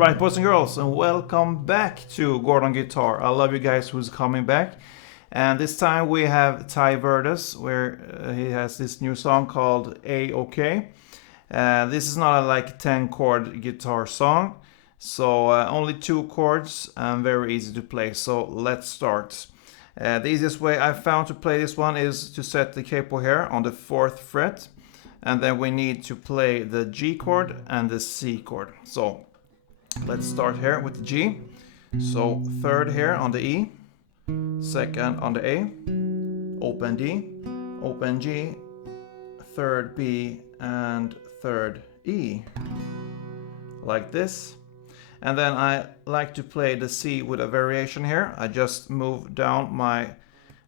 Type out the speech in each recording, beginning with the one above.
Alright, boys and girls, and welcome back to Gordon Guitar. I love you guys who's coming back. And this time we have TAI VERDES, where he has this new song called A-OK. This is not a like 10 chord guitar song, so only 2 chords and very easy to play. So let's start. The easiest way I found to play this one is to set the capo here on the 4th fret, and then we need to play the G chord and the C chord. So let's start here with the G. So 3rd here on the E, 2nd on the A, open D, open G, 3rd B, and 3rd E, like this. And then I like to play the C with a variation here. I just move down my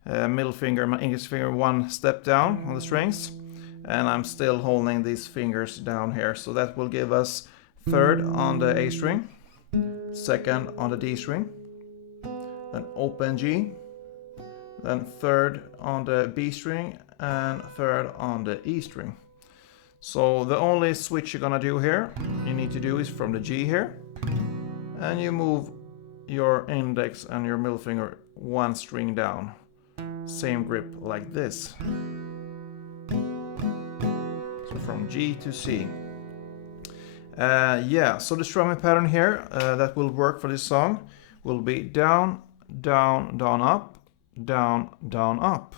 middle finger, my index finger, 1 step down on the strings, and I'm still holding these fingers down here. So that will give us 3rd on the A string, 2nd on the D string, then open G, then 3rd on the B string, and 3rd on the E string. So the only switch you're gonna do here, you need to do is from the G here, and you move your index and your middle finger 1 string down. Same grip like this. So from G to C. Yeah, so the strumming pattern here that will work for this song will be down, down, down, up, down, down, up.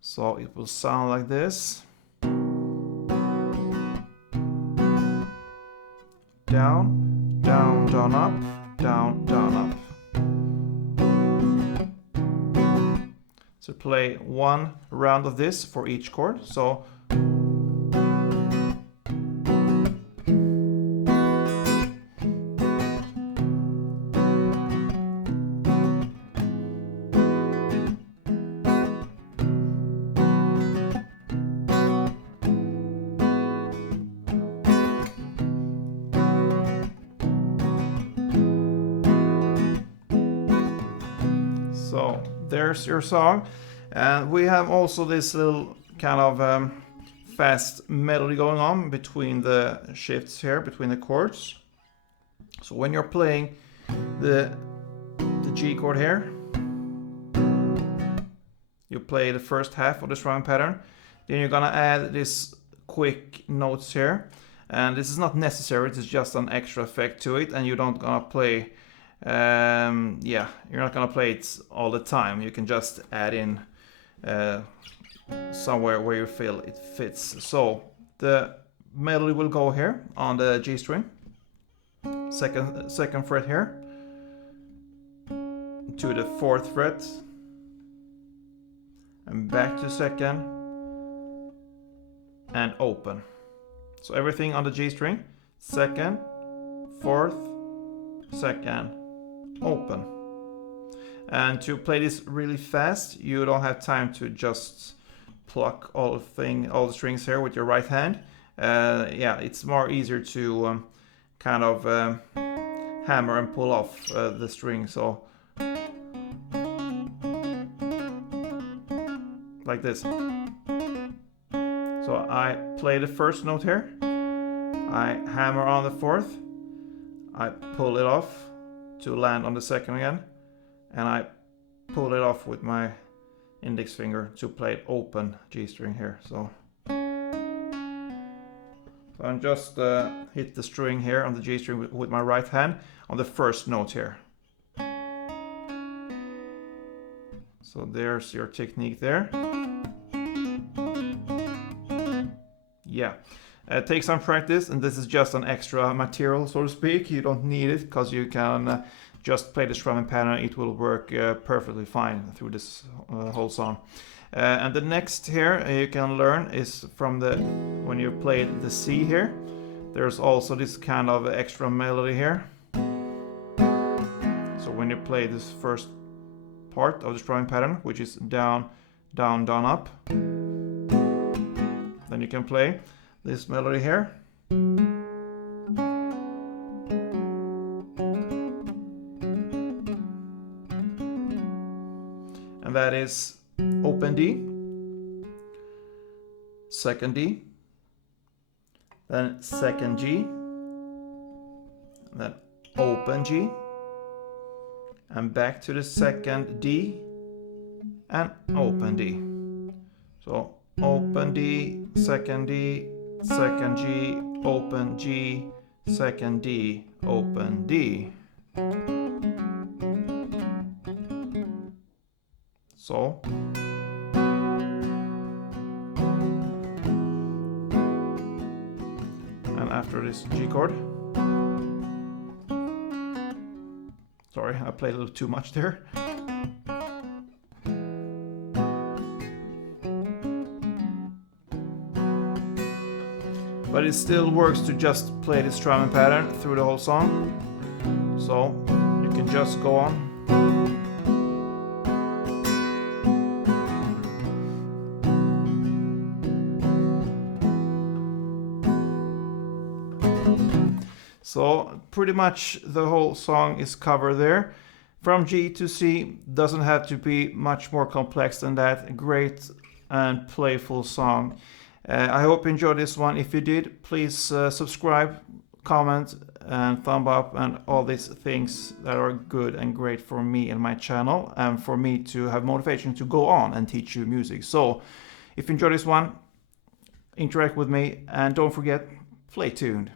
So it will sound like this. Down, down, down, up, down, down, up. So play 1 round of this for each chord. So there's your song. And we have also this little kind of fast melody going on between the shifts here, between the chords. So when you're playing the G chord here, you play the first half of the strumming pattern. Then you're gonna add these quick notes here. And this is not necessary, it's just an extra effect to it, and you don't gonna play yeah, you're not gonna play it all the time. You can just add in somewhere where you feel it fits. So the melody will go here on the G string, second fret here, to the 4th fret, and back to 2nd, and open. So everything on the G string, 2nd, 4th, 2nd, open. And to play this really fast, you don't have time to just pluck all the strings here with your right hand. Yeah, it's more easier to kind of hammer and pull off the string. So like this. So I play the first note here, I hammer on the 4th, I pull it off to land on the 2nd again, and I pull it off with my index finger to play it open G string here. So I'm just hit the string here on the G string with my right hand on the first note here. So there's your technique there. Yeah. Take some practice, and this is just an extra material, so to speak. You don't need it because you can just play the strumming pattern. It will work perfectly fine through this whole song. And the next here you can learn is from the when you play the C here. There's also this kind of extra melody here. So when you play this first part of the strumming pattern, which is down, down, down, up, then you can play this melody here. And that is open D, 2nd D, then 2nd G, then open G, and back to the second D, and open D. So open D, second G, open G, second D, open D. So. And after this G chord. Sorry, I played a little too much there. But it still works to just play this strumming pattern through the whole song. So you can just go on. So pretty much the whole song is covered there. From G to C, doesn't have to be much more complex than that. Great and playful song. I hope you enjoyed this one. If you did, please subscribe, comment, and thumb up, and all these things that are good and great for me and my channel, and for me to have motivation to go on and teach you music. So if you enjoyed this one, interact with me, and don't forget, play tuned.